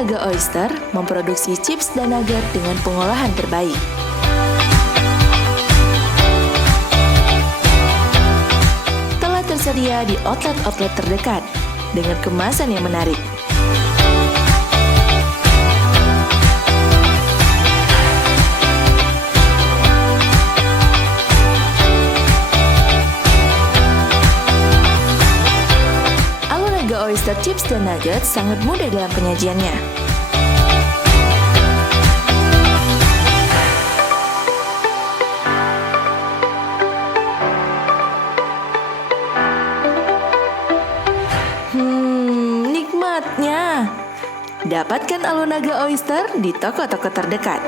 Naga Oyster memproduksi chips dan nugget dengan pengolahan terbaik. Telah tersedia di outlet-outlet terdekat dengan kemasan yang menarik. Oyster chips dan nugget sangat mudah dalam penyajiannya. Nikmatnya. Dapatkan Naga Oyster di toko-toko terdekat.